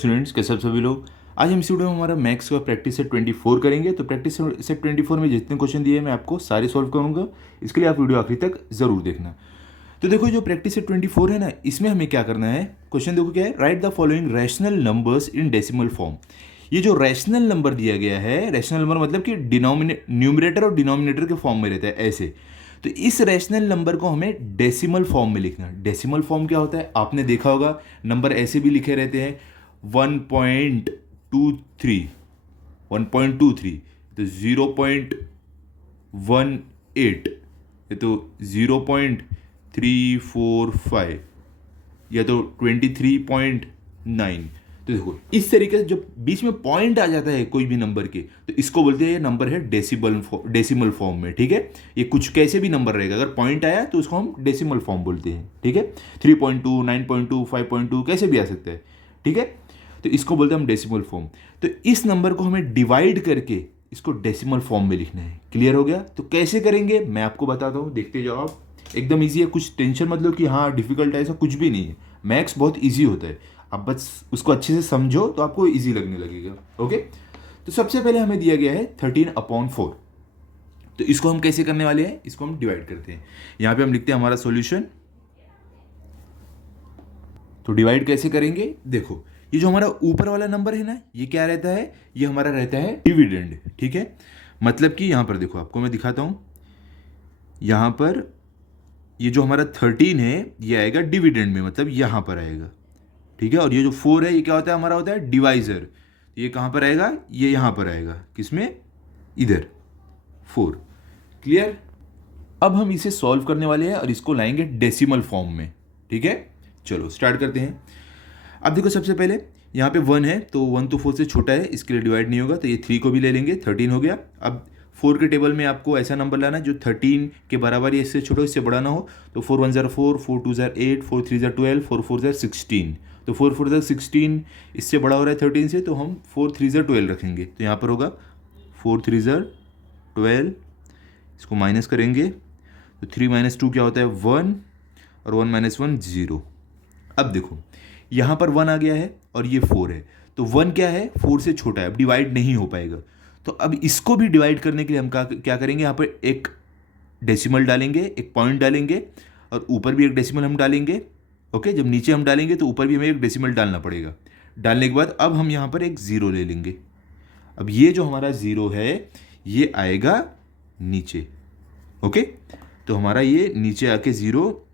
Students, कैसे आप सभी लोग। आज हम इस वीडियो में हमारा मैथ्स का प्रैक्टिस सेट 24 करेंगे। तो प्रैक्टिस सेट 24 में जितने क्वेश्चन दिए मैं आपको सारे सॉल्व करूंगा। इसके लिए आप वीडियो आखिरी तक जरूर देखना। तो देखो, जो प्रैक्टिस सेट 24 है ना, इसमें हमें क्या करना है। क्वेश्चन देखो क्या है, right the following rational numbers in decimal form. ये जो रैशनल नंबर दिया गया है, रैशनल नंबर मतलब कि न्यूमरेटर और डिनोमिनेटर के फॉर्म में रहता है ऐसे। तो इस रैशनल नंबर को हमें डेसिमल फॉर्म में लिखना है। डेसिमल फॉर्म क्या होता है, आपने देखा होगा, नंबर ऐसे भी लिखे रहते हैं 1.23, 1.23, तो 0.18, ये तो 0.345, या तो 23.9। तो देखो, इस तरीके से जब बीच में पॉइंट आ जाता है कोई भी नंबर के, तो इसको बोलते हैं ये नंबर है डेसिमल फॉर्म में। ठीक है, ये कुछ कैसे भी नंबर रहेगा, अगर पॉइंट आया तो उसको हम डेसिमल फॉर्म बोलते हैं। ठीक है, 3.2, 9.2, 5.2 कैसे भी आ सकता है। ठीक है, तो इसको बोलते हैं हम डेसिमल फॉर्म। तो इस नंबर को हमें डिवाइड करके इसको डेसिमल फॉर्म में लिखना है। क्लियर हो गया। तो कैसे करेंगे मैं आपको बताता हूँ, देखते जाओ आप। एकदम ईजी है, कुछ टेंशन मत लो कि हाँ डिफिकल्ट है, ऐसा कुछ भी नहीं है। मैथ्स बहुत ईजी होता है, आप बस उसको अच्छे से समझो तो आपको ईजी लगने लगेगा। ओके, तो सबसे पहले हमें दिया गया है 13/4। तो इसको हम कैसे करने वाले हैं, इसको हम डिवाइड करते हैं। यहां पे हम लिखते हैं हमारा सॉल्यूशन। तो डिवाइड कैसे करेंगे, देखो, ये जो हमारा ऊपर वाला नंबर है ना, ये क्या रहता है, ये हमारा रहता है डिविडेंड। ठीक है, मतलब कि यहां पर देखो, आपको मैं दिखाता हूं। यहां पर ये जो हमारा 13 है, ये आएगा डिविडेंड में, मतलब यहां पर आएगा। ठीक है, और ये जो 4 है, ये क्या होता है, हमारा होता है डिवाइजर। ये कहां पर आएगा, ये यहां पर आएगा, किसमें, इधर, 4। क्लियर। अब हम इसे सॉल्व करने वाले हैं और इसको लाएंगे डेसिमल फॉर्म में। ठीक है, चलो स्टार्ट करते हैं। अब देखो, सबसे पहले यहाँ पे 1 है, तो 1 तो 4 से छोटा है, इसके लिए डिवाइड नहीं होगा, तो ये 3 को भी ले लेंगे, 13 हो गया। अब 4 के टेबल में आपको ऐसा नंबर लाना है जो 13 के बराबर या इससे छोटा, इससे बड़ा ना हो। तो 4 1 4, 4 2 8, 4 3 12, 4 4 16। तो 4 4 16, इससे बड़ा हो रहा है 13 से, तो हम 4 3 12 रखेंगे। तो यहाँ पर होगा 4 3 12, इसको माइनस करेंगे, तो 3 - 2 क्या होता है, 1, और 1 - 1 0। अब देखो, यहाँ पर 1 आ गया है और ये 4 है, तो 1 क्या है, 4 से छोटा है, अब डिवाइड नहीं हो पाएगा। तो अब इसको भी डिवाइड करने के लिए हम क्या करेंगे, यहाँ पर एक डेसिमल डालेंगे, एक पॉइंट डालेंगे, और ऊपर भी एक डेसिमल हम डालेंगे। ओके, जब नीचे हम डालेंगे तो ऊपर भी हमें एक डेसिमल डालना पड़ेगा। डालने के बाद अब हम यहाँ पर एक ज़ीरो ले लेंगे। अब ये जो हमारा ज़ीरो है, ये आएगा नीचे। ओके, तो हमारा ये नीचे आके ज़ीरो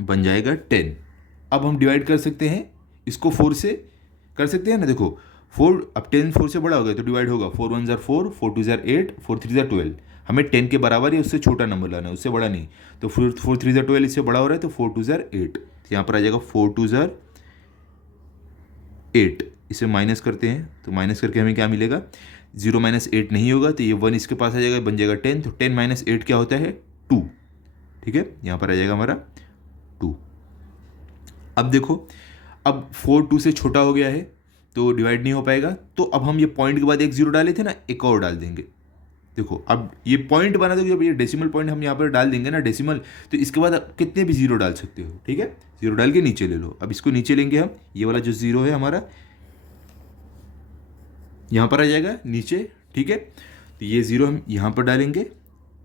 बन जाएगा 10। अब हम डिवाइड कर सकते हैं इसको 4 से, कर सकते हैं ना। देखो 4, अब 10 4 से बड़ा हो गया तो डिवाइड होगा, 4 1 4, 4 2 8, 4 3 12। हमें 10 के बराबर या उससे छोटा नंबर लाना है, उससे बड़ा नहीं। तो 4 3 12, इससे बड़ा हो रहा है, तो 4 2 8। यहाँ पर आ जाएगा 4 2 8। इसे माइनस करते हैं, तो माइनस करके हमें क्या मिलेगा, 0 - 8 नहीं होगा, तो ये 1 इसके पास आ जाएगा, बन जाएगा 10। तो 10 - 8 क्या होता है, 2। ठीक है, यहाँ पर आ जाएगा हमारा 2। अब देखो, अब 4 2 से छोटा हो गया है, तो डिवाइड नहीं हो पाएगा। तो अब हम ये पॉइंट के बाद एक जीरो डाले थे ना, एक और डाल देंगे। देखो, अब ये पॉइंट बना दो, जब ये डेसिमल पॉइंट हम यहाँ पर डाल देंगे ना, डेसिमल, तो इसके बाद आप कितने भी जीरो डाल सकते हो। ठीक है, जीरो डाल के नीचे ले लो। अब इसको नीचे लेंगे हम, ये वाला जो जीरो है हमारा यहाँ पर आ जाएगा नीचे। ठीक है, तो ये जीरो हम यहाँ पर डालेंगे।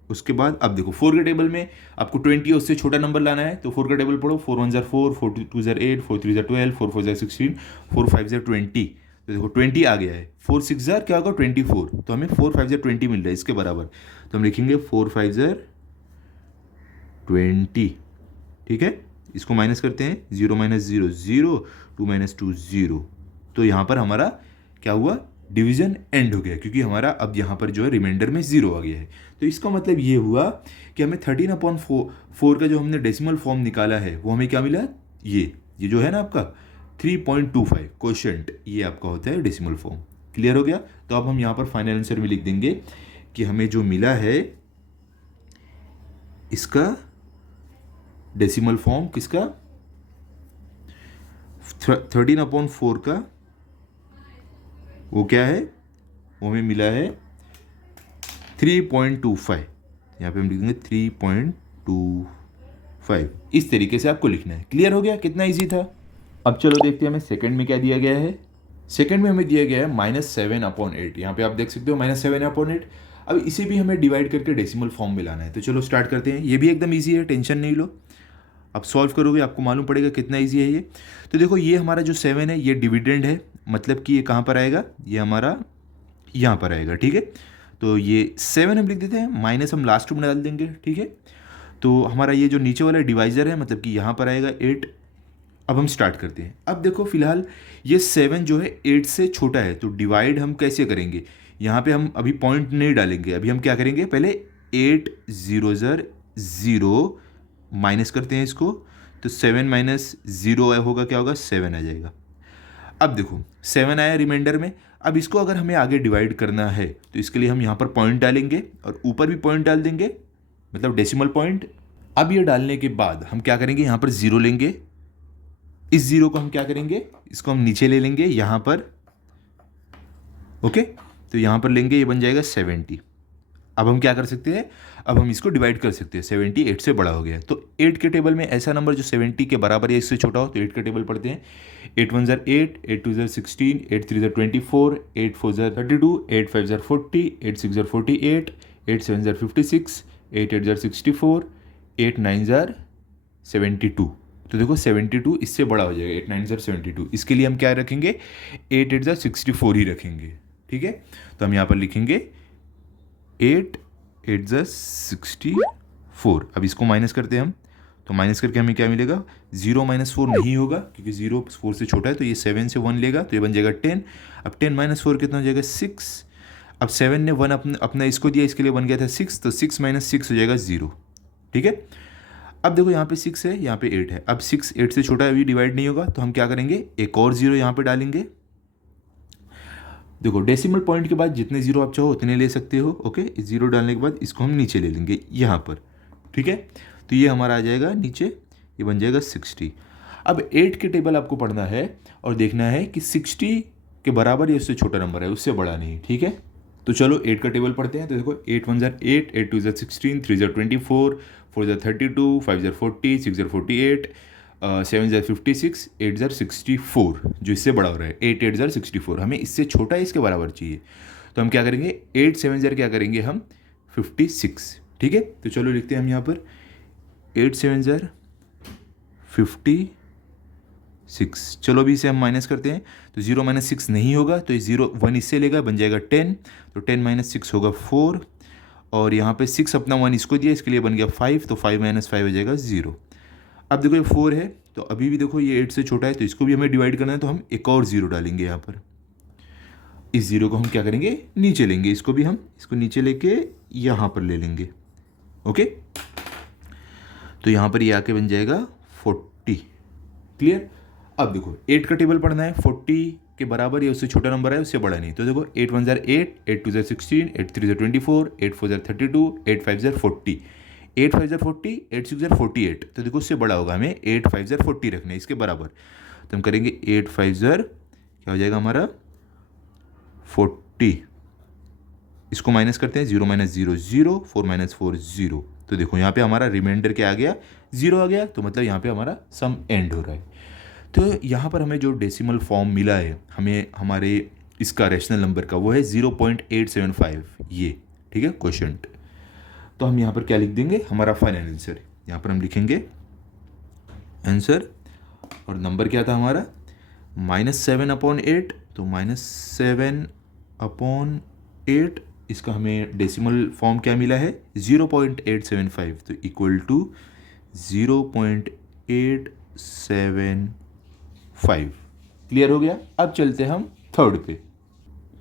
उसके बाद अब देखो, 4 के टेबल में आपको 20 उससे छोटा नंबर लाना है, तो 4 का टेबल पढ़ो, 4 1 4, 4 2 8, 4 3 12, 4 4 16, 4 5 20। तो देखो 20 आ गया है, 4 6 क्या होगा, 24। तो हमें 4 5 20 मिल रहा है, इसके बराबर। तो हम लिखेंगे 4 5 20। ठीक है, इसको माइनस करते हैं, 0 - 0 0, 2 - 2 0। तो यहाँ पर हमारा क्या हुआ, डिवीजन एंड हो गया, क्योंकि हमारा अब यहाँ पर जो है रिमाइंडर में 0 आ गया है। तो इसका मतलब ये हुआ कि हमें 13/4 का जो हमने डेसिमल फॉर्म निकाला है, वो हमें क्या मिला, ये जो है ना आपका 3.25 क्वोशंट, ये आपका होता है डेसिमल फॉर्म। क्लियर हो गया। तो अब हम यहाँ पर फाइनल आंसर में लिख देंगे कि हमें जो मिला है इसका डेसिमल फॉर्म, किसका, 13/4 का, वो क्या है, वो हमें मिला है 3.25। यहाँ पे हम लिखेंगे 3.25। इस तरीके से आपको लिखना है। क्लियर हो गया, कितना इजी था। अब चलो देखते हैं हमें सेकंड में क्या दिया गया है। सेकंड में हमें दिया गया है -7/8। यहाँ पे आप देख सकते हो -7/8। अब इसे भी हमें डिवाइड करके डेसिमल फॉर्म में लाना है। तो चलो स्टार्ट करते हैं। ये भी एकदम ईजी है, टेंशन नहीं लो। आप सॉल्व करोगे आपको मालूम पड़ेगा कितना ईजी है ये। तो देखो ये हमारा जो 7 है ये डिविडेंड है, मतलब कि ये कहाँ पर आएगा, ये हमारा यहाँ पर आएगा। ठीक है, तो ये 7 हम लिख देते हैं, माइनस हम लास्ट में डाल देंगे। ठीक है, तो हमारा ये जो नीचे वाला डिवाइज़र है मतलब कि यहाँ पर आएगा 8। अब हम स्टार्ट करते हैं। अब देखो फिलहाल ये 7 जो है 8 से छोटा है, तो डिवाइड हम कैसे करेंगे। यहाँ पे हम अभी पॉइंट नहीं डालेंगे, अभी हम क्या करेंगे, पहले 8 0 0 माइनस करते हैं इसको। तो 7 माइनस 0 होगा, क्या होगा, 7 आ जाएगा। अब देखो 7 आया रिमाइंडर में। अब इसको अगर हमें आगे डिवाइड करना है तो इसके लिए हम यहाँ पर पॉइंट डालेंगे और ऊपर भी पॉइंट डाल देंगे, मतलब डेसिमल पॉइंट। अब ये डालने के बाद हम क्या करेंगे, यहाँ पर 0 लेंगे। इस 0 को हम क्या करेंगे, इसको हम नीचे ले लेंगे यहाँ पर। ओके, तो यहाँ पर लेंगे, ये बन जाएगा 70। अब हम क्या कर सकते हैं, अब हम इसको डिवाइड कर सकते हैं। 70 8 से बड़ा हो गया, तो 8 के टेबल में ऐसा नंबर जो 70 के बराबर या इससे छोटा हो तो 8 का टेबल पढ़ते हैं। 8 1 8, 8 2 16, 8 3 24, 8 4 32, 8 5 40, 8 6 48, 8 7 56, 8 8 64, 8 9 72। तो देखो 72 इससे बड़ा हो जाएगा, 8 9 72। इसके लिए हम क्या रखेंगे, 8 8 64 ही रखेंगे। ठीक है, तो हम यहाँ पर लिखेंगे 8 8 64। अब इसको माइनस करते हैं हम, तो माइनस करके हमें क्या मिलेगा, 0 - 4 नहीं होगा क्योंकि 0 4 से छोटा है, तो ये 7 से 1 लेगा, तो ये बन जाएगा 10। अब 10 - 4 कितना हो जाएगा, 6। अब 7 ने 1 अपना इसको दिया, इसके लिए बन गया था 6, तो 6 - 6 हो जाएगा 0। ठीक है, अब देखो यहाँ पे 6 है, यहाँ पे 8 है। अब 6 8 से छोटा है, अभी डिवाइड नहीं होगा, तो हम क्या करेंगे, एक और 0 यहाँ पे डालेंगे। देखो डेसिमल पॉइंट के बाद जितने 0 आप चाहो उतने ले सकते हो। ओके, इस 0 डालने के बाद इसको हम नीचे ले लेंगे यहाँ पर। ठीक है, तो ये हमारा आ जाएगा नीचे, ये बन जाएगा 60। अब 8 के टेबल आपको पढ़ना है और देखना है कि 60 के बराबर या उससे छोटा नंबर है, उससे बड़ा नहीं। ठीक है, तो चलो 8 का टेबल पढ़ते हैं। तो देखो 8 1 8, 8 2 16, 3 24, 4 32, 5 40, 6 48, 7 56, 8 64, जो इससे बड़ा हो रहा है। 8 8 64, हमें इससे छोटा है, इसके बराबर चाहिए। तो हम क्या करेंगे, 8 7 क्या करेंगे हम, 56। ठीक है, तो चलो लिखते हैं हम यहाँ पर 8 7 56। चलो अभी इसे हम माइनस करते हैं, तो 0 - 6 नहीं होगा, तो ये 0 1 इससे लेगा, बन जाएगा 10। तो 10 - 6 होगा 4, और यहाँ पे 6 अपना 1 इसको दिया, इसके लिए बन गया 5, तो 5 - 5 हो जाएगा 0। अब देखो ये 4 है, तो अभी भी देखो ये 8 से छोटा है, तो इसको भी हमें डिवाइड करना है, तो हम एक और 0 डालेंगे यहाँ पर। इस 0 को हम क्या करेंगे, नीचे लेंगे, इसको भी हम इसको नीचे लेके यहाँ पर ले लेंगे। ओके, तो यहाँ पर ये आके बन जाएगा 40। क्लियर। अब देखो 8 का टेबल पढ़ना है, 40 के बराबर या उससे छोटा नंबर है, उससे बड़ा नहीं। तो देखो 8 1 8, 8 2 16, 8 3 24, 8 4 32, 8 5 40, 8 5 40, 8 6 48। तो देखो उससे बड़ा होगा, हमें 8 5 40 रखना है, इसके बराबर। तो हम करेंगे 8 5 क्या हो जाएगा हमारा 40। इसको माइनस करते हैं, 0 - 0 0, 4 - 4 0। तो देखो यहाँ पे हमारा रिमाइंडर क्या आ गया, 0 आ गया, तो मतलब यहाँ पे हमारा सम एंड हो रहा है। तो यहाँ पर हमें जो डेसिमल फॉर्म मिला है हमें हमारे इसका रैशनल नंबर का, वो है 0.875 ये। ठीक है, क्वेश्चन। तो हम यहाँ पर क्या लिख देंगे, हमारा फाइनल आंसर। यहाँ पर हम लिखेंगे आंसर, और नंबर क्या था हमारा, -7/8। तो -7/8, इसका हमें डेसिमल फॉर्म क्या मिला है, 0.875, तो इक्वल टू 0.875। क्लियर हो गया। अब चलते हैं हम थर्ड पे।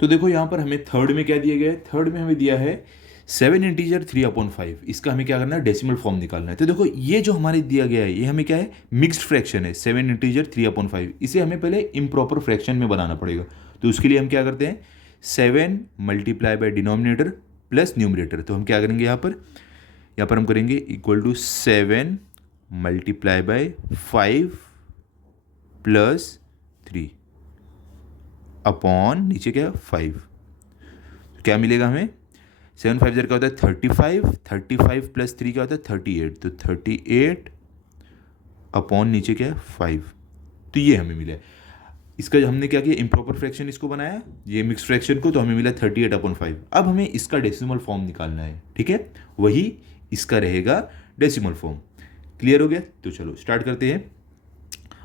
तो देखो यहाँ पर हमें थर्ड में क्या दिया गया है, थर्ड में हमें दिया है 7 इंटीजर 3/5। इसका हमें क्या करना है, डेसिमल फॉर्म निकालना है। तो देखो ये जो हमारे दिया गया है, ये हमें क्या है, मिक्स्ड फ्रैक्शन है, 7 इंटीजर 3/5। इसे हमें पहले इम्प्रॉपर फ्रैक्शन में बनाना पड़ेगा। तो उसके लिए हम क्या करते हैं, 7 × डिनोमिनेटर प्लस न्यूमरेटर। तो हम क्या करेंगे यहाँ पर हम करेंगे इक्वल टू 7 × 5 + 3 अपॉन नीचे क्या 5। तो क्या मिलेगा हमें, 7 5 क्या होता है 35, 35 + 3 क्या होता है 38। तो 38 अपॉन नीचे क्या है 5। तो ये हमें मिला है। इसका हमने क्या किया, इम्प्रॉपर फ्रैक्शन इसको बनाया, ये मिक्स फ्रैक्शन को, तो हमें मिला 38/5। अब हमें इसका डेसिमल फॉर्म निकालना है, ठीक है, वही इसका रहेगा डेसिमल फॉर्म। क्लियर हो गया? तो चलो स्टार्ट करते हैं।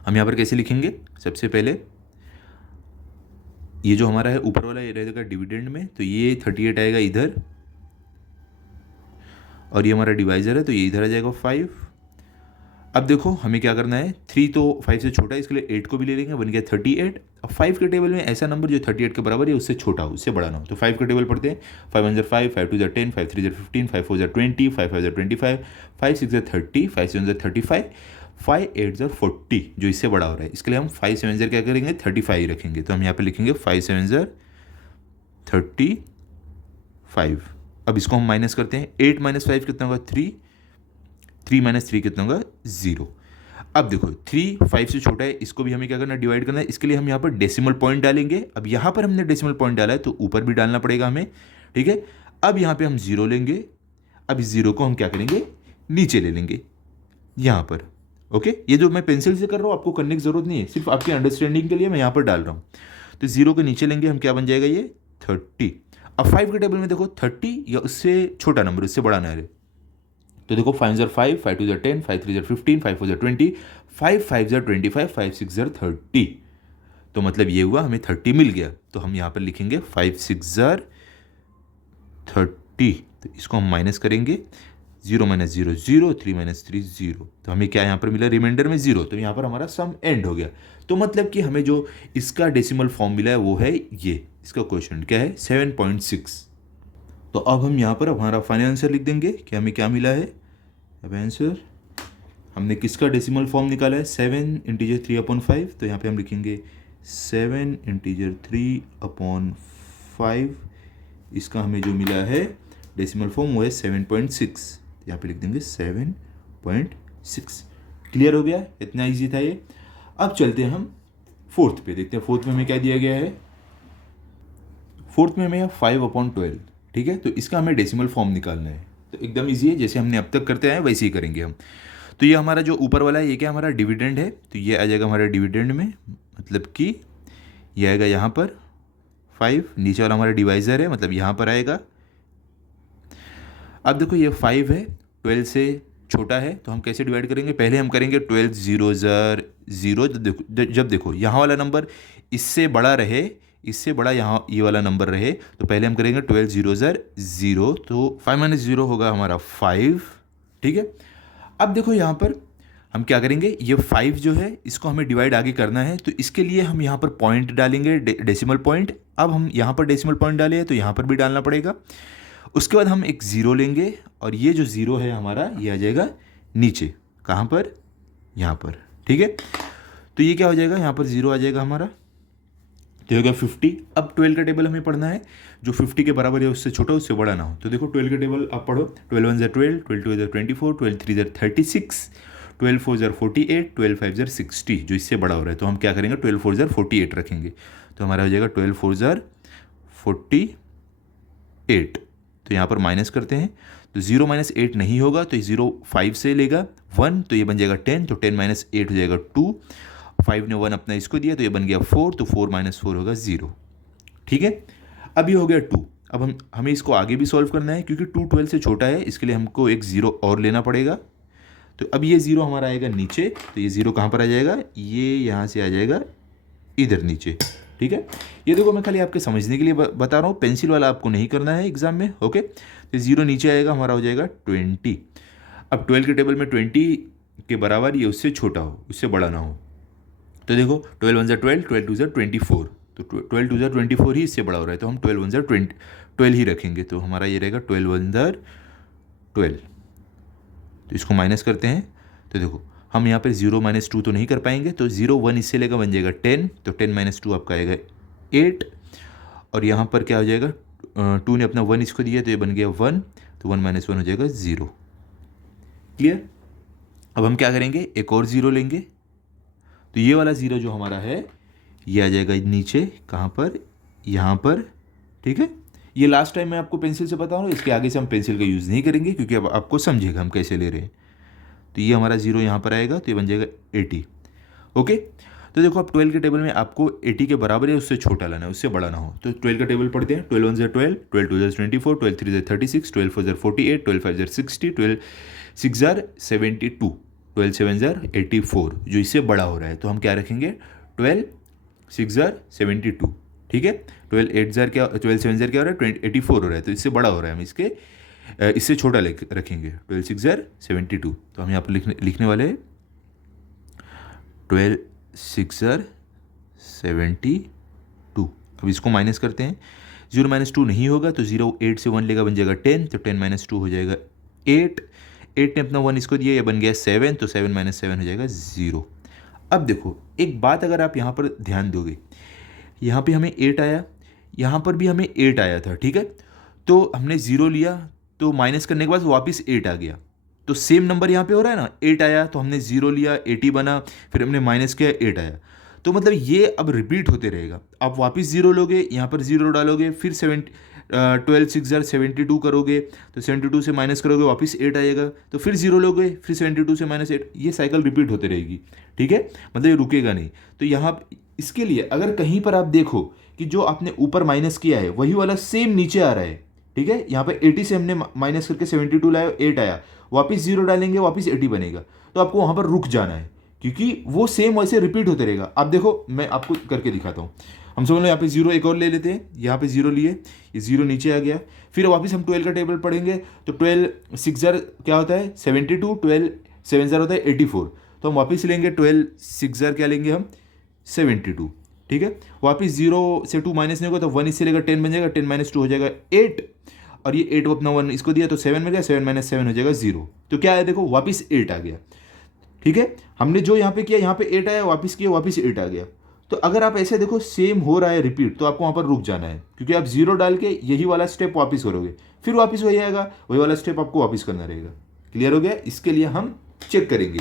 हम यहाँ पर कैसे लिखेंगे, सबसे पहले ये जो हमारा है ऊपर वाला ये रहेगा डिविडेंड में, तो ये 38 आएगा इधर, और ये हमारा डिवाइजर है तो ये इधर आ जाएगा 5। अब देखो हमें क्या करना है, 3 तो 5 से छोटा है, इसके लिए 8 को भी ले लेंगे, बन गया 38। अब 5 के टेबल में ऐसा नंबर जो 38 के बराबर है उससे छोटा हो, उससे बड़ा ना हो, तो 5 के टेबल पढ़ते हैं। 5 1 5, 5 2 10, 5 3 15, 5 4 20, 5 5 25, 5 6 30, 5 7 35, 5 8 40, जो इससे बड़ा हो रहा है। इसके लिए हम 5 7 क्या करेंगे, 35 रखेंगे, तो हम यहाँ पे लिखेंगे 5 7 35। अब इसको हम माइनस करते हैं, 8 - 5 कितना होगा, 3, 3 - 3 कितना होगा, 0। अब देखो 3 5 से छोटा है, इसको भी हमें क्या करना है, डिवाइड करना है। इसके लिए हम यहाँ पर डेसिमल पॉइंट डालेंगे। अब यहाँ पर हमने डेसिमल पॉइंट डाला है तो ऊपर भी डालना पड़ेगा हमें, ठीक है। अब यहाँ पे हम 0 लेंगे। अब इस 0 को हम क्या करेंगे, नीचे ले लेंगे यहाँ पर, ओके। ये जो मैं पेंसिल से कर रहा हूँ आपको करने की ज़रूरत नहीं है, सिर्फ आपकी अंडरस्टैंडिंग के लिए मैं यहाँ पर डाल रहा हूँ। तो 0 को नीचे लेंगे हम, क्या बन जाएगा ये 30। अब 5 के टेबल में देखो 30 या उससे छोटा नंबर, उससे बड़ा ना है, तो देखो 5 0 5, 5 2 10, 5 3 15, 5 4 20, 5 5 25, 5 6 30। तो मतलब ये हुआ, हमें 30 मिल गया। तो हम यहाँ पर लिखेंगे 5 6 30। तो इसको हम माइनस करेंगे, 0 - 0 0, 3 - 3 0। तो हमें क्या यहाँ पर मिला, रिमाइंडर में 0। तो यहाँ पर हमारा सम एंड हो गया। तो मतलब कि हमें जो इसका डेसिमल फॉर्म मिला है वो है ये, इसका क्वेश्चन क्या है 7.6। तो अब हम यहाँ पर हमारा फाइनल आंसर लिख देंगे कि हमें क्या मिला है। अब आंसर हमने किसका डेसिमल फॉर्म निकाला है, 7 इंटीजर 3/5। तो यहाँ पे हम लिखेंगे 7 इंटीजर 3/5। इसका हमें जो मिला है डेसिमल फॉर्म वो है 7.6। यहाँ पे लिख देंगे 7.6। क्लियर हो गया, इतना इजी था ये। अब चलते हैं हम फोर्थ पे, देखते हैं फोर्थ में हमें क्या दिया गया है। फोर्थ में हमें 5/12, ठीक है। तो इसका हमें डेसिमल फॉर्म निकालना है। तो एकदम इजी है, जैसे हमने अब तक करते आए वैसे ही करेंगे हम। तो ये हमारा जो ऊपर वाला है ये क्या हमारा डिविडेंड है, तो ये आ जाएगा हमारा डिविडेंड में, मतलब कि ये आएगा यहाँ पर 5। नीचे वाला हमारा डिवाइज़र है, मतलब यहाँ पर आएगा। अब देखो ये 5 है, 12 से छोटा है, तो हम कैसे डिवाइड करेंगे, पहले हम करेंगे 12 0 0। जब देखो यहाँ वाला नंबर इससे बड़ा रहे, इससे बड़ा यहाँ ये वाला नंबर रहे, तो पहले हम करेंगे 12 0 0। तो 5 - 0 होगा हमारा 5, ठीक है। अब देखो यहाँ पर हम क्या करेंगे, ये 5 जो है इसको हमें डिवाइड आगे करना है, तो इसके लिए हम यहाँ पर पॉइंट डालेंगे, डेसिमल पॉइंट। अब हम यहाँ पर डेसिमल पॉइंट डाले हैं तो यहाँ पर भी डालना पड़ेगा। उसके बाद हम एक 0 लेंगे, और ये जो 0 है हमारा ये आ जाएगा नीचे, कहाँ पर, यहाँ पर, ठीक है। तो ये क्या हो जाएगा, यहाँ पर 0 आ जाएगा हमारा, तो हो गया 50। अब 12 का टेबल हमें पढ़ना है, जो 50 के बराबर है उससे छोटा उससे बड़ा ना हो। तो देखो 12 का टेबल आप पढ़ो, 12 1 12, 12 2 24, 12 3 36, 12 4 48, 12 5 60, जो इससे बड़ा हो रहा है। तो हम क्या करेंगे, 12 4 48 रखेंगे, तो हमारा हो जाएगा 12 4 48। तो यहाँ पर माइनस करते हैं, तो 0 - 8 नहीं होगा, तो 0 5 से लेगा 1, तो ये बन जाएगा 10, तो 10 - 8 हो जाएगा 2। 5 ने 1 अपना इसको दिया, तो ये बन गया 4, तो 4 - 4 होगा 0, ठीक है। अब ये हो गया 2। अब हमें इसको आगे भी सॉल्व करना है, क्योंकि 2 12 से छोटा है, इसके लिए हमको एक 0 और लेना पड़ेगा। तो अब ये 0 हमारा आएगा नीचे, तो ये 0 कहाँ पर आ जाएगा, ये यहाँ से आ जाएगा इधर नीचे, ठीक है। ये देखो मैं खाली आपके समझने के लिए बता रहा हूँ, पेंसिल वाला आपको नहीं करना है एग्जाम में, ओके। तो 0 नीचे आएगा, हमारा हो जाएगा 20। अब 12 के टेबल में 20 के बराबर ये उससे छोटा हो, उससे बड़ा ना हो। तो देखो 12 1 12, 12 2 24, तो 12 2 24 ही इससे बड़ा हो रहा है, तो हम 12 1 12 ही रखेंगे। तो हमारा ये रहेगा 12 1 12। तो इसको माइनस करते हैं, तो देखो हम यहाँ पर 0 - 2 तो नहीं कर पाएंगे, तो 0 1 इससे लेगा, बन जाएगा 10, तो 10 - 2 आपका आएगा 8। और यहाँ पर क्या हो जाएगा, 2 ने अपना 1 इसको दिया, तो ये बन गया 1, तो 1 - 1 हो जाएगा 0। क्लियर। अब हम क्या करेंगे, एक और 0 लेंगे, तो ये वाला 0 जो हमारा है ये आ जाएगा नीचे, कहाँ पर, यहाँ पर, ठीक है। ये लास्ट टाइम मैं आपको पेंसिल से बता रहा हूँ, इसके आगे से हम पेंसिल का यूज़ नहीं करेंगे, क्योंकि अब आपको समझेगा हम कैसे ले रहे हैं। तो ये हमारा 0 यहाँ पर आएगा, तो ये बन जाएगा 80, ओके। तो देखो अब 12 के टेबल में आपको 80 के बराबर है उससे छोटा लाना है, उससे बड़ा ना हो। तो 12 का टेबल पढ़ते हैं। 12 1 ज़र 12, 12 2 ज़र 24, 12 3 ज़र 36, 12 4 ज़र 48, 12 5 ज़र 60, 12 6 ज़र 72, 12 7 ज़र 84, जो इससे बड़ा हो रहा है तो हम क्या रखेंगे 12 6 ज़र 72, ठीक है। 12 8 ज़र क्या, 12 7 ज़र क्या हो रहा है 84 हो रहा है, तो इससे बड़ा हो रहा है, हम इससे छोटा रखेंगे 12 6 ज़र 72। तो हम यहाँ पर लिखने वाले हैं 12 6 ज़र 72। अब इसको माइनस करते हैं, 0 माइनस 2 नहीं होगा तो 0 8 से 1 लेगा, बन जाएगा 10, तो 10 माइनस 2 हो जाएगा 8, 8 ने अपना 1 इसको दिया, ये बन गया 7, तो 7 माइनस 7 हो जाएगा 0। अब देखो एक बात अगर आप यहाँ पर ध्यान दोगे, यहाँ पे हमें 8 आया, यहाँ पर भी हमें 8 आया था, ठीक है। तो हमने 0 लिया तो माइनस करने के बाद वापस 8 आ गया, तो सेम नंबर यहाँ पे हो रहा है ना, 8 आया तो हमने 0 लिया, 80 बना, फिर हमने माइनस किया, 8 आया। तो मतलब ये अब रिपीट होते रहेगा, आप वापस 0 लोगे, यहाँ पर 0 डालोगे, फिर 12 6 ज़र 72 करोगे, तो 72 से माइनस करोगे वापस 8 आएगा, तो फिर 0 लोगे, फिर 72 से माइनस 8, ये साइकिल रिपीट होते रहेगी, ठीक है, मतलब ये रुकेगा नहीं। तो यहाँ इसके लिए अगर कहीं पर आप देखो कि जो आपने ऊपर माइनस किया है वही वाला सेम नीचे आ रहा है, ठीक है, यहाँ पे 80 से हमने माइनस करके 72 लाया, 8 आया, वापस 0 डालेंगे वापस 80 बनेगा, तो आपको वहाँ पर रुक जाना है क्योंकि वो सेम वैसे रिपीट होते रहेगा। अब देखो मैं आपको करके दिखाता हूँ, हम समझ लो यहाँ पे 0 एक और ले लेते हैं, यहाँ पे 0 लिए, ये 0 नीचे आ गया, फिर वापस हम 12 का टेबल पढ़ेंगे, तो 12 6 ज़र क्या होता है 72, 12 7 ज़र होता है 84, तो हम वापस लेंगे 12 6 ज़र क्या लेंगे हम 72, ठीक है। वापस 0 से 2 माइनस नहीं होगा तो 1 इससे लेकर 10 बन जाएगा, 10 माइनस 2 हो जाएगा 8, और ये 8 अपना 1 इसको दिया तो 7 में गया, 7 माइनस 7 हो जाएगा 0। तो क्या है देखो वापस 8 आ गया, ठीक है। हमने जो यहाँ पे किया, यहाँ पे 8 आया, वापस किया, वापस 8 आ गया। तो अगर आप ऐसे देखो सेम हो रहा है रिपीट, तो आपको वहाँ पर रुक जाना है क्योंकि आप 0 डाल के यही वाला स्टेप वापस करोगे, फिर वापस वही आएगा, वही वाला स्टेप आपको वापस करना रहेगा। क्लियर हो गया। इसके लिए हम चेक करेंगे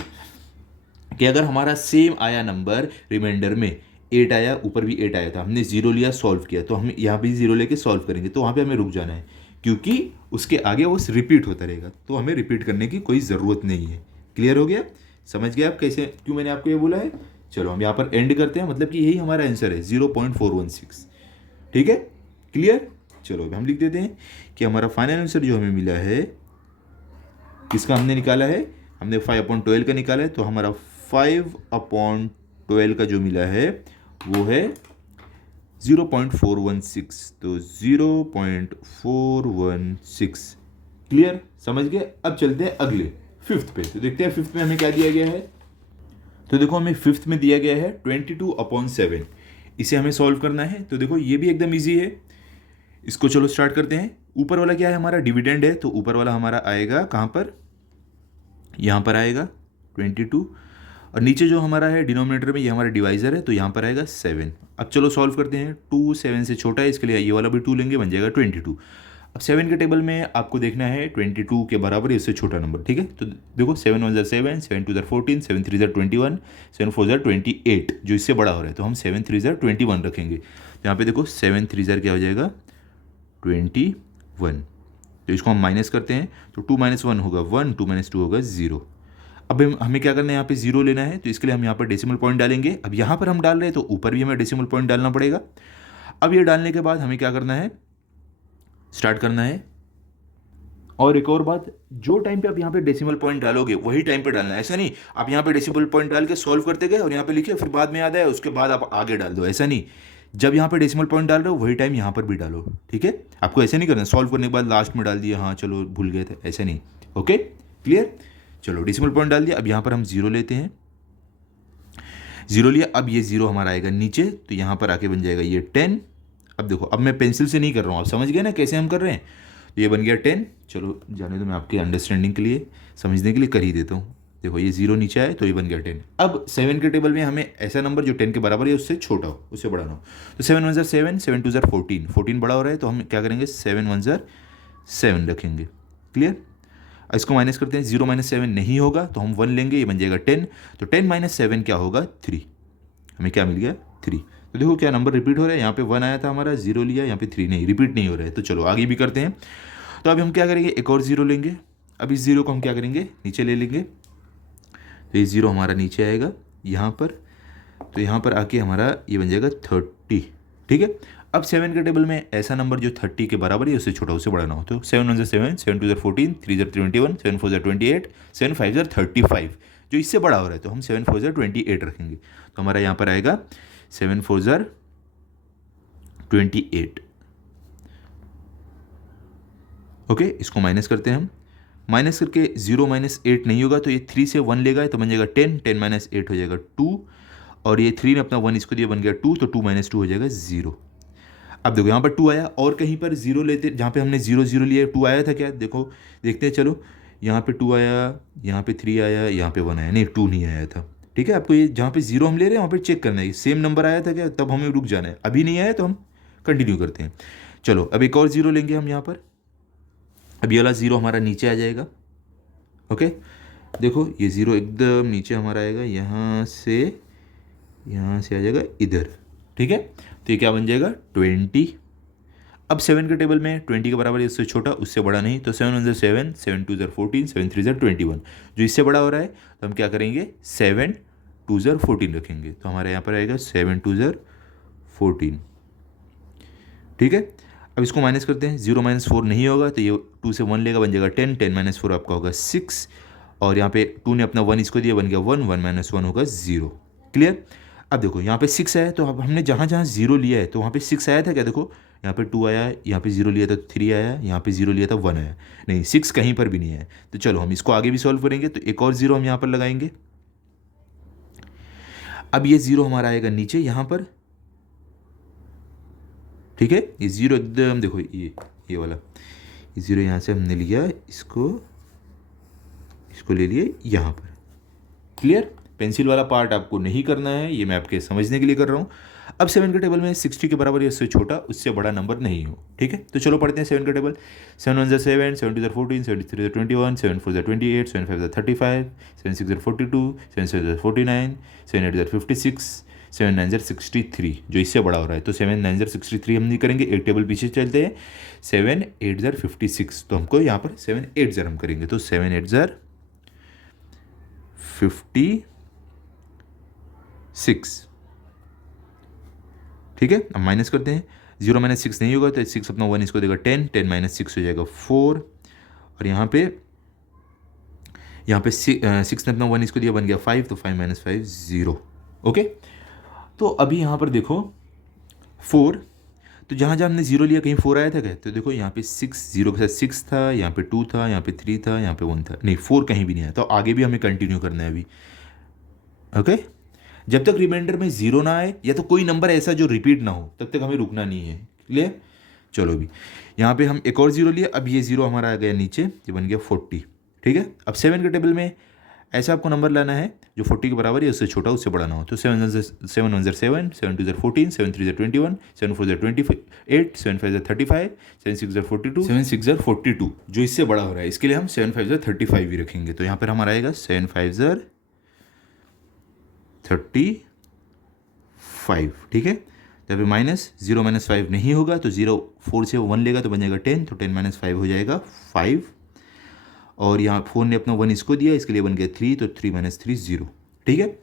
कि अगर हमारा सेम आया नंबर रिमाइंडर में 8 आया, ऊपर भी 8 आया था, हमने 0 लिया सॉल्व किया, तो हम यहाँ भी 0 लेके सॉल्व करेंगे, तो वहाँ पे हमें रुक जाना है क्योंकि उसके आगे वो रिपीट होता रहेगा, तो हमें रिपीट करने की कोई ज़रूरत नहीं है। क्लियर हो गया, समझ गए आप कैसे, क्यों मैंने आपको ये बोला है। चलो हम यहाँ पर एंड करते हैं, मतलब कि यही हमारा आंसर है 0.416, ठीक है, क्लियर। चलो अब हम लिख देते हैं कि हमारा फाइनल आंसर जो हमें मिला है, किसका हमने निकाला है, हमने 5/12 का निकाला है, तो हमारा 5/12 का जो मिला है वो है 0.416, तो 0.416। क्लियर, समझ गए। अब चलते हैं अगले 5th पे, तो देखते हैं 5th में हमें क्या दिया गया है। तो देखो हमें 5th में दिया गया है 22/7, इसे हमें सॉल्व करना है। तो देखो ये भी एकदम ईजी है, इसको चलो स्टार्ट करते हैं। ऊपर वाला क्या है हमारा डिविडेंड है, तो ऊपर वाला हमारा आएगा कहाँ पर, यहाँ पर आएगा 22, और नीचे जो हमारा है डिनोमिनेटर में ये हमारा डिवाइजर है, तो यहाँ पर आएगा 7। अब चलो सॉल्व करते हैं। 2 7 से छोटा है, इसके लिए ये वाला भी 2 लेंगे, बन जाएगा 22। अब 7 के टेबल में आपको देखना है 22 के बराबर इससे छोटा नंबर, ठीक है। तो देखो 7 1 ज़र 7, 7 2 ज़र 14, 7 3 ज़र 21, 7 4 ज़र 28, जो इससे बड़ा हो रहा है, तो हम 7 3 ज़र 21 रखेंगे। तो यहाँ पे देखो 7 3 ज़र क्या हो जाएगा 21, तो इसको हम माइनस करते हैं, तो 2 - 1 होगा 1, 2 - 2 होगा 0। अब हमें क्या करना है, यहाँ पे 0 लेना है, तो इसके लिए हम यहाँ पर डेसिमल पॉइंट डालेंगे। अब यहाँ पर हम डाल रहे हैं तो ऊपर भी हमें डेसिमल पॉइंट डालना पड़ेगा। अब ये डालने के बाद हमें क्या करना है, स्टार्ट करना है। और एक और बात, जो टाइम पे आप यहाँ पे डेसिमल पॉइंट डालोगे वही टाइम पे डालना है, ऐसा नहीं आप यहाँ पे डेसिमल पॉइंट डाल के सॉल्व करते गए और यहाँ पे लिखे फिर बाद में याद आया उसके बाद आप आगे डाल दो, ऐसा नहीं। जब यहाँ पे डेसिमल पॉइंट डाल रहे हो वही टाइम यहाँ पर भी डालो, ठीक है। आपको ऐसे नहीं करना सॉल्व करने के बाद लास्ट में डाल दिया, हाँ चलो भूल गए थे, ऐसा नहीं। Okay clear. चलो डेसिमल पॉइंट डाल दिया, अब यहाँ पर हम 0 लेते हैं, 0 लिया। अब ये 0 हमारा आएगा नीचे, तो यहाँ पर आके बन जाएगा ये 10। अब देखो अब मैं पेंसिल से नहीं कर रहा हूँ, आप समझ गए ना कैसे हम कर रहे हैं। तो ये बन गया 10। चलो जाने दो, मैं आपके अंडरस्टैंडिंग के लिए समझने के लिए कर ही देता हूँ। देखो ये 0 नीचे आए तो ये बन गया 10। अब 7 के टेबल में हमें ऐसा नंबर जो 10 के बराबर है उससे छोटा हो, उससे बड़ा ना हो। तो 7 1 ज़र 7, 7 2 ज़र 14, 14 बड़ा हो रहा है, तो हम क्या करेंगे 7 1 ज़र 7 रखेंगे। क्लियर। इसको माइनस करते हैं, 0 - 7 नहीं होगा तो हम 1 लेंगे, ये बन जाएगा 10। तो 10 - 7 क्या होगा 3, हमें क्या मिल गया 3। तो देखो क्या नंबर रिपीट हो रहा है, यहाँ पे 1 आया था हमारा, 0 लिया, यहाँ पे 3 नहीं, रिपीट नहीं हो रहा है। तो चलो आगे भी करते हैं। तो अभी हम क्या करेंगे, एक और 0 लेंगे। अब इस 0 को हम क्या करेंगे नीचे ले लेंगे, तो ये 0 हमारा नीचे आएगा यहाँ पर। तो यहाँ पर आके हमारा ये बन जाएगा 30, ठीक है। अब 7 के टेबल में ऐसा नंबर जो 30 के बराबर है उससे छोटा उससे बड़ा ना हो, तो 7 1 7, 7 2 14, 3 21, 7 4 28, 7 5 35, जो इससे बड़ा हो रहा है तो हम 7 4 28 रखेंगे। तो हमारा यहाँ पर आएगा 7 4 28। ओके, इसको माइनस करते हैं हम। माइनस करके 0 - 8 नहीं होगा तो ये 3 से 1 लेगा तो बन जाएगा 10, 10 - 8 हो जाएगा 2, और ये 3 ने अपना 1 इसको दिया बन गया 2, तो 2 - 2 हो जाएगा 0। अब देखो यहाँ पर 2 आया, और कहीं पर 0 लेते, जहाँ पे हमने 0 0 लिया 2 आया था क्या, देखो देखते हैं। चलो यहाँ पे 2 आया, यहाँ पे 3 आया, यहाँ पे 1 आया, नहीं 2 नहीं आया था, ठीक है। आपको ये जहाँ पे 0 हम ले रहे हैं वहाँ पे चेक करना है सेम नंबर आया था क्या, तब हमें रुक जाना है। अभी नहीं आया तो हम कंटिन्यू करते हैं। चलो अब एक और 0 लेंगे हम यहाँ पर। अब ये वाला 0 हमारा नीचे आ जाएगा। ओके, देखो ये 0 एकदम नीचे हमारा आएगा, यहाँ से आ जाएगा इधर, ठीक है। तो ये क्या बन जाएगा 20। अब 7 के टेबल में 20 के बराबर, इससे छोटा उससे बड़ा नहीं, तो 7 1 7, 7 2 14, 7 3 21, जो इससे बड़ा हो रहा है तो हम क्या करेंगे 7 2 14 रखेंगे। तो हमारे यहाँ पर आएगा 7 2 14, ठीक है। अब इसको माइनस करते हैं, 0 - 4 नहीं होगा तो ये 2 से 1 लेगा, बन जाएगा 10, 10 - 4 आपका होगा 6, और यहाँ पे 2 ने अपना 1 इसको दिया, बन गया 1, 1 - 1 होगा 0। क्लियर। अब देखो यहाँ पे 6 आया, तो अब हमने जहाँ जहाँ 0 लिया है तो वहाँ पे 6 आया था क्या, देखो यहाँ पे 2 आया, यहाँ पे 0 लिया था 3 आया, यहाँ पे 0 लिया था 1 आया, नहीं 6 कहीं पर भी नहीं आया। तो चलो हम इसको आगे भी सॉल्व करेंगे, तो एक और 0 हम यहाँ पर लगाएंगे। अब ये 0 हमारा आएगा नीचे यहाँ पर, ठीक है। ये 0 एकदम देखो ये वाला, ये 0 यहाँ से हमने लिया, इसको ले लिए यहाँ पर। क्लियर। पेंसिल वाला पार्ट आपको नहीं करना है, ये मैं आपके समझने के लिए कर रहा हूँ। अब 7 के टेबल में 60 के बराबर या उससे छोटा उससे बड़ा नंबर नहीं हो, ठीक है। तो चलो पढ़ते हैं 7 का टेबल। 7 1 7, 7 2 14, 7 3 21, 7 4 28, 7 5 35, 7 6 42, 7 7 49, 7 8 56, 7 9 63, जो इससे बड़ा हो रहा है। तो 7 9 63 हम नहीं करेंगे, एक टेबल पीछे चलते हैं। 7 8 56, तो हमको यहाँ पर 7 8 हम करेंगे, तो 7 8 56, ठीक है। अब माइनस करते हैं, 0 - 6 नहीं होगा तो 6 अपना 1 इसको देगा 10, 10 - 6 हो जाएगा 4, और यहाँ पे 6 ने अपना 1 इसको दिया, बन गया 5, तो 5 - 5 0। ओके, तो अभी यहाँ पर देखो 4, तो जहाँ जहाँ हमने 0 लिया कहीं 4 आया था क्या, तो देखो यहाँ पे 6, 0 के साथ 6 था, यहाँ पे 2 था, यहाँ पे 3 था, यहाँ पे 1 था, नहीं 4 कहीं भी नहीं आया। तो आगे भी हमें कंटिन्यू करना है अभी। ओके, जब तक रिमाइंडर में 0 ना आए या तो कोई नंबर ऐसा जो रिपीट ना हो तब तक हमें रुकना नहीं है। क्लियर। चलो अभी यहाँ पे हम एक और 0 लिए, अब ये 0 हमारा आ गया नीचे, ये बन गया 40, ठीक है। अब 7 के टेबल में ऐसा आपको नंबर लाना है जो 40 के बराबर है, उससे छोटा उससे बड़ा ना हो। तो 7 1 7, 7 2 14, 7 3 21, 7 4 28, 7 5 35, 7 6 42, 7 6 42, जो इससे बड़ा हो रहा है, इसके लिए हम 7 5 35 ही रखेंगे। तो यहाँ पर हमारा आएगा 7 5 35, ठीक है। तो अभी माइनस 0 - 5 नहीं होगा, तो 0 4 से 1 लेगा तो बन जाएगा 10, तो 10 - 5 हो जाएगा 5, और यहाँ 4 ने अपना 1 इसको दिया, इसके लिए बन गया 3, तो 3 - 3 0, ठीक है।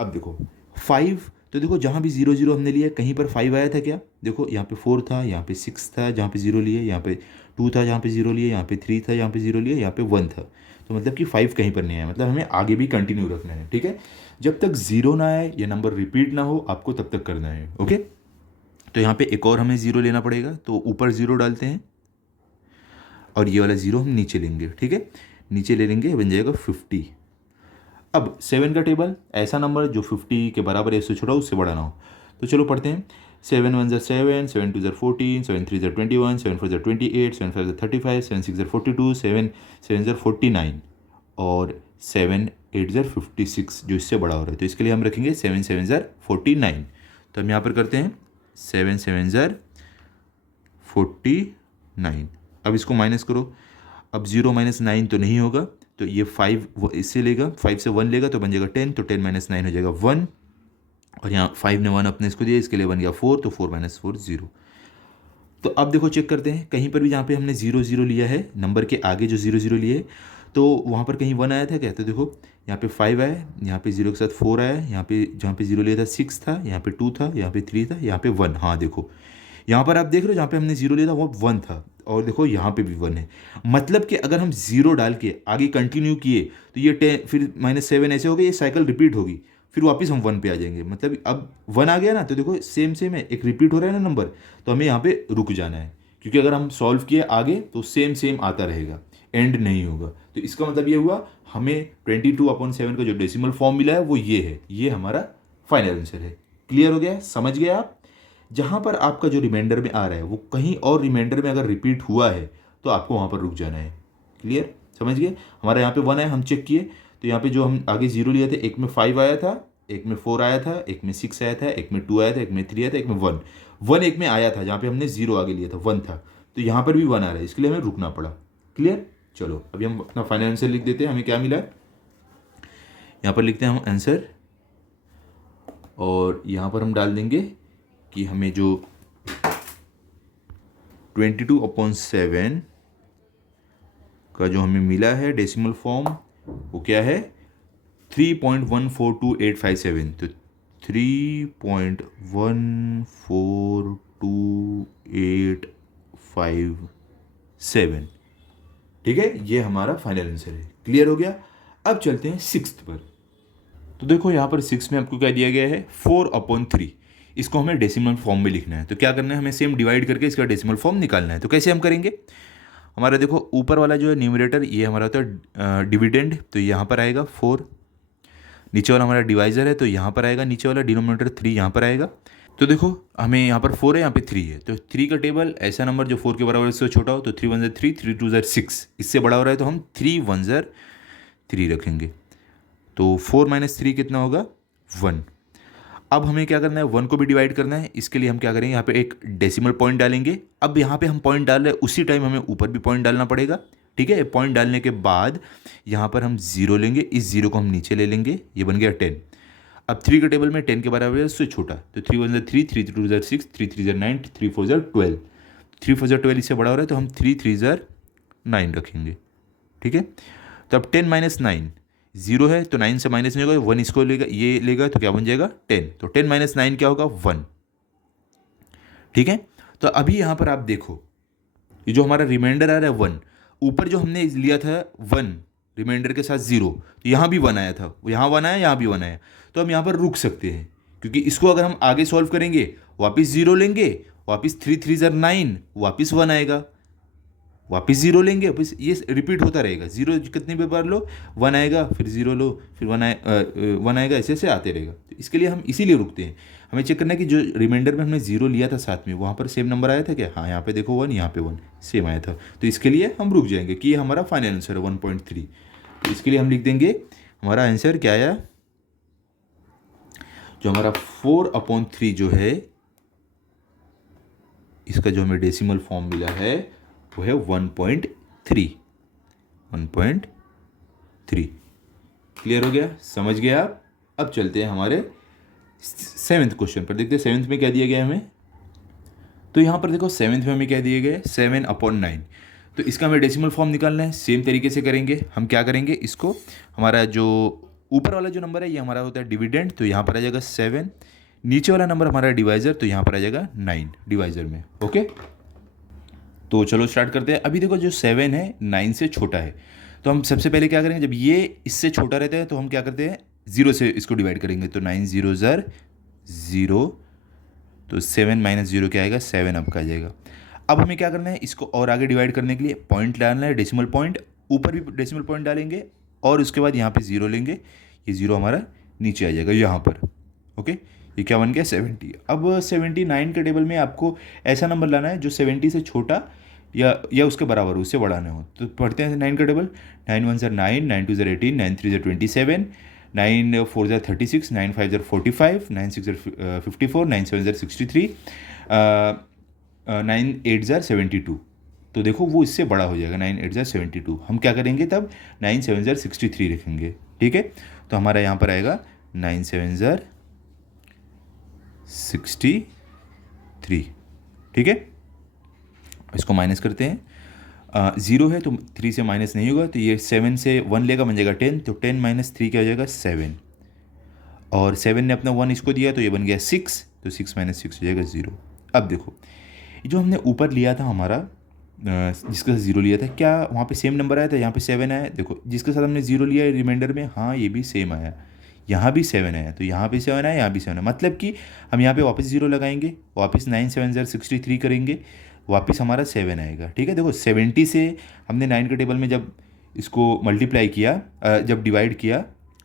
अब देखो 5, तो देखो जहाँ भी 0 0 हमने लिया कहीं पर 5 आया था क्या, देखो यहाँ पे 4 था, यहाँ पे 6 था, जहाँ पे 0 लिए, यहाँ पे 2 था, जहाँ पे 0 लिए, यहाँ पे 3 था, यहाँ पे 0 लिए, यहाँ पे 1 था। तो मतलब कि 5 कहीं पर नहीं आया, मतलब हमें आगे भी कंटिन्यू रखना है, ठीक है। जब तक 0 ना आए या नंबर रिपीट ना हो आपको तब तक करना है। ओके, तो यहाँ पे एक और हमें 0 लेना पड़ेगा, तो ऊपर 0 डालते हैं और ये वाला 0 हम नीचे लेंगे, ठीक है। नीचे ले लेंगे, बन जाएगा 50। अब 7 का टेबल, ऐसा नंबर जो 50 के बराबर है, उससे छोटा उससे बड़ा ना हो। तो चलो पढ़ते हैं। 7 1 7, 7 2 14, 7 3 21, 7 4 28, 7 5 35, 7 6 42, 7 7 49, और 7 8 56, जो इससे बड़ा हो रहा है। तो इसके लिए हम रखेंगे 7 7 49। तो हम यहाँ पर करते हैं 7 7 49। अब इसको माइनस करो, अब 0 - 9 तो नहीं होगा, तो ये 5 इससे लेगा, 5 से 1 लेगा तो बन जाएगा 10, तो 10 - 9 हो जाएगा 1, और यहाँ 5 ने 1 अपने इसको दिया, इसके लिए बन गया 4, तो 4 - 4 0। तो अब देखो चेक करते हैं, कहीं पर भी जहाँ पे हमने 0 0 लिया है, नंबर के आगे जो 0 0 लिए, तो वहाँ पर कहीं 1 आया था क्या? तो देखो यहाँ पे 5 आया, यहाँ पे 0 के साथ 4 आया, यहाँ पे जहाँ पे 0 लिया था 6 था, यहाँ पे 2 था, यहाँ पे 3 था, यहाँ पे 1। हाँ देखो यहाँ पर आप देख रहे हो जहाँ पे हमने 0 लिया था वो 1 था, और देखो यहाँ पे भी 1 है। मतलब कि अगर हम 0 डाल के आगे कंटिन्यू किए तो ये 10 फिर -7 ऐसे हो गए, ये साइकिल रिपीट होगी, फिर वापस हम 1 पे आ जाएंगे। मतलब अब 1 आ गया ना, तो देखो सेम सेम है, एक रिपीट हो रहा है ना नंबर, तो हमें यहाँ पे रुक जाना है, क्योंकि अगर हम सॉल्व किए आगे तो सेम सेम आता रहेगा, एंड नहीं होगा। तो इसका मतलब ये हुआ हमें 22/7 का जो डेसिमल फॉर्म मिला है वो ये है, ये हमारा फाइनल आंसर है। क्लियर हो गया? समझ गए आप? जहाँ पर आपका जो रिमाइंडर में आ रहा है वो कहीं और रिमाइंडर में अगर रिपीट हुआ है तो आपको वहाँ पर रुक जाना है। क्लियर? समझ गए? हमारा यहाँ पे 1 है, हम चेक किए तो यहाँ पे जो हम आगे 0 लिए थे, एक में 5 आया था, एक में 4 आया था, एक में 6 आया था, एक में 2 आया था, एक में 3 आया था, एक में 1 एक में आया था, जहाँ पे हमने 0 आगे लिया था 1 था, तो यहाँ पर भी 1 आ रहा है, इसके लिए हमें रुकना पड़ा। क्लियर? चलो अभी हम अपना फाइनल आंसर लिख देते हैं। हमें क्या मिला है यहाँ पर लिखते हैं हम आंसर, और यहाँ पर हम डाल देंगे कि हमें जो 22/7 का जो हमें मिला है डेसिमल फॉर्म वो क्या है, 3.142857। तो 3.142857, ठीक है, ये हमारा फाइनल आंसर है। क्लियर हो गया? अब चलते हैं 6th पर। तो देखो यहाँ पर 6 में आपको क्या दिया गया है, 4/3। इसको हमें डेसिमल फॉर्म में लिखना है, तो क्या करना है, हमें सेम डिवाइड करके इसका डेसिमल फॉर्म निकालना है। तो कैसे हम करेंगे, हमारा देखो ऊपर वाला जो है न्यूमरेटर ये हमारा होता है डिविडेंड, तो यहाँ पर आएगा 4, नीचे वाला हमारा डिवाइजर है तो यहाँ पर आएगा, नीचे वाला डिनोमिनेटर 3 यहाँ पर आएगा। तो देखो हमें यहाँ पर 4 है, यहाँ पे 3 है, तो 3 का टेबल ऐसा नंबर जो 4 के बराबर इससे छोटा हो, तो 3 1 3, 3 2 6, इससे बड़ा हो रहा है तो हम 3 1 3 रखेंगे। तो 4 - 3 कितना होगा, 1। अब हमें क्या करना है, 1 को भी डिवाइड करना है। इसके लिए हम क्या करेंगे, यहाँ पे एक डेसिमल पॉइंट डालेंगे। अब यहाँ पे हम पॉइंट डाल रहे हैं, उसी टाइम हमें ऊपर भी पॉइंट डालना पड़ेगा, ठीक है। पॉइंट डालने के बाद यहाँ पर हम 0 लेंगे, इस 0 को हम नीचे ले लेंगे, ये बन गया 10। अब 3 के टेबल में 10 के बराबर है, उससे छोटा, तो 3 1 3, 3 2 6, 3 3 9, 3 4 12, 3 4 12 इससे बड़ा हो रहा है तो हम 3 3 9 रखेंगे, ठीक है। तो अब 10 - 9, 0 है तो 9 से माइनस नहीं होगा, 1 इसको लेगा, ये लेगा तो क्या बन जाएगा 10। तो 10 - 9 क्या होगा, 1, ठीक है। तो अभी यहाँ पर आप देखो ये जो हमारा रिमाइंडर आ रहा है 1, ऊपर जो हमने लिया था 1 रिमाइंडर के साथ 0, तो यहाँ भी 1 आया था, यहाँ 1 आया, यहाँ भी 1 आया, तो हम यहाँ पर रुक सकते हैं, क्योंकि इसको अगर हम आगे सॉल्व करेंगे वापस 0 लेंगे, वापस 3 3 9, वापस 1 आएगा, वापस 0 लेंगे, वापस ये रिपीट होता रहेगा। 0 कितनी भी बार लो, 1 आएगा, फिर 0 लो, फिर 1 आएगा, ऐसे ऐसे आते रहेगा। तो इसके लिए हम इसीलिए रुकते हैं। हमें चेक करना है कि जो रिमाइंडर में हमने 0 लिया था साथ में, वहाँ पर सेम नंबर आया था क्या, हाँ यहाँ पे देखो 1, यहाँ पे 1 सेम आया था, तो इसके लिए हम रुक जाएंगे कि ये हमारा फाइनल आंसर है 1.3। तो इसके लिए हम लिख देंगे हमारा आंसर क्या आया, जो हमारा 4/3 जो है इसका जो हमें डेसिमल फॉर्म मिला है वो है 1.3। क्लियर हो गया? समझ गए आप? अब चलते हैं हमारे 7th क्वेश्चन पर, देखते हैं 7th में क्या दिया गया हमें। तो यहाँ पर देखो 7th में हमें क्या दिए गए, 7/9। तो इसका हमें डेसिमल फॉर्म निकालना है। सेम तरीके से करेंगे, हम क्या करेंगे, इसको हमारा जो ऊपर वाला जो नंबर है ये हमारा होता है डिविडेंड, तो यहाँ पर आ जाएगा 7, नीचे वाला नंबर हमारा डिवाइजर, तो यहाँ पर आ जाएगा 9 डिवाइजर में, ओके। तो चलो स्टार्ट करते हैं। अभी देखो जो 7 है 9 से छोटा है, तो हम सबसे पहले क्या करेंगे, जब ये इससे छोटा रहता है तो हम क्या करते हैं 0 से इसको डिवाइड करेंगे, तो 9 0 0, तो 7 - 0 क्या आएगा, 7 अब का आ जाएगा। अब हमें क्या करना है, इसको और आगे डिवाइड करने के लिए पॉइंट डालना है, डेसिमल पॉइंट, ऊपर भी डेसिमल पॉइंट डालेंगे और उसके बाद यहाँ पे 0 लेंगे, ये 0 हमारा नीचे आ जाएगा यहाँ पर, ओके। ये क्या बन गया 70। अब 79 के टेबल में आपको ऐसा नंबर लाना है जो 70 से छोटा या उसके बराबर हो, उससे बढ़ाना हो। तो पढ़ते हैं 9 का टेबल, 9 1 9, 9 2 18, 9 3 27, 9 4 36, 9 5 45, 9 6 54, 9 7 63, 9 8 72। तो देखो वो इससे बड़ा हो जाएगा, 9 8 72। हम क्या करेंगे तब, 9 7 63 रखेंगे, ठीक है। तो हमारा यहाँ पर आएगा 9 7 63, ठीक है। इसको माइनस करते हैं, ज़ीरो है तो 3 से माइनस नहीं होगा, तो ये 7 से 1 लेगा, बन जाएगा 10, तो 10 माइनस 3 क्या हो जाएगा 7, और 7 ने अपना 1 इसको दिया तो ये बन गया 6, तो 6 माइनस 6 हो जाएगा 0। अब देखो ये जो हमने ऊपर लिया था हमारा जिसके साथ ज़ीरो लिया था, क्या वहाँ पे सेम नंबर आया था? यहाँ पे 7 आया। देखो जिसके साथ हमने ज़ीरो लिया है रिमाइंडर में, हाँ ये भी सेम आया, यहाँ भी 7 आया, तो यहाँ भी 7 आया, यहाँ भी 7 आया, मतलब कि हम यहाँ पे वापस ज़ीरो लगाएंगे, वापस 9 7 ज़र 63 करेंगे, वापस हमारा 7 आएगा। ठीक है, देखो 70 से हमने 9 के टेबल में जब इसको मल्टीप्लाई किया, जब डिवाइड किया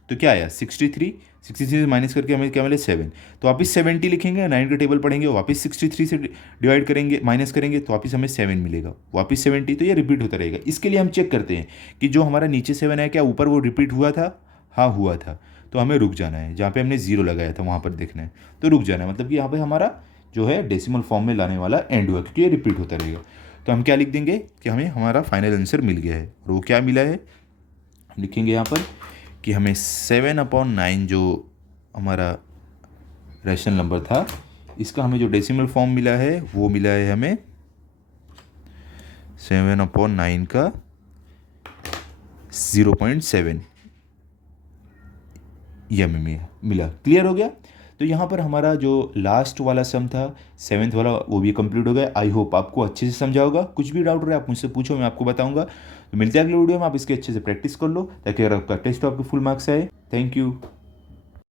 तो क्या आया 63, 63 से माइनस करके हमें क्या मिले 7, तो वापस 70 लिखेंगे, 9 का टेबल पढ़ेंगे, वापस 63 से डिवाइड करेंगे, माइनस करेंगे, तो वापस हमें 7 मिलेगा, वापस 70, तो ये रिपीट होता रहेगा। इसके लिए हम चेक करते हैं कि जो हमारा नीचे 7 है क्या ऊपर वो रिपीट हुआ था? हाँ हुआ था, तो हमें रुक जाना है, जहाँ पे हमने ज़ीरो लगाया था वहाँ पर देखना है, तो रुक जाना है, मतलब कि यहाँ पे हमारा जो है डेसिमल फॉर्म में लाने वाला एंड हुआ, क्योंकि ये रिपीट होता रहेगा। तो हम क्या लिख देंगे कि हमें हमारा फाइनल आंसर मिल गया है, और वो क्या मिला है हम लिखेंगे यहाँ पर कि हमें 7/9 जो हमारा रैशनल नंबर था, इसका हमें जो डेसिमल फॉर्म मिला है वो मिला है हमें 7/9 का 0.7, ये हमें मिला। क्लियर हो गया? तो यहाँ पर हमारा जो लास्ट वाला सम था 7th वाला वो भी कंप्लीट हो गया। आई होप आपको अच्छे से समझा होगा। कुछ भी डाउट रहे आप मुझसे पूछो, मैं आपको बताऊंगा। तो मिलते हैं अगले वीडियो में, आप इसके अच्छे से प्रैक्टिस कर लो ताकि अगर आपका टेस्ट हो आपके फुल मार्क्स आए। Thank you.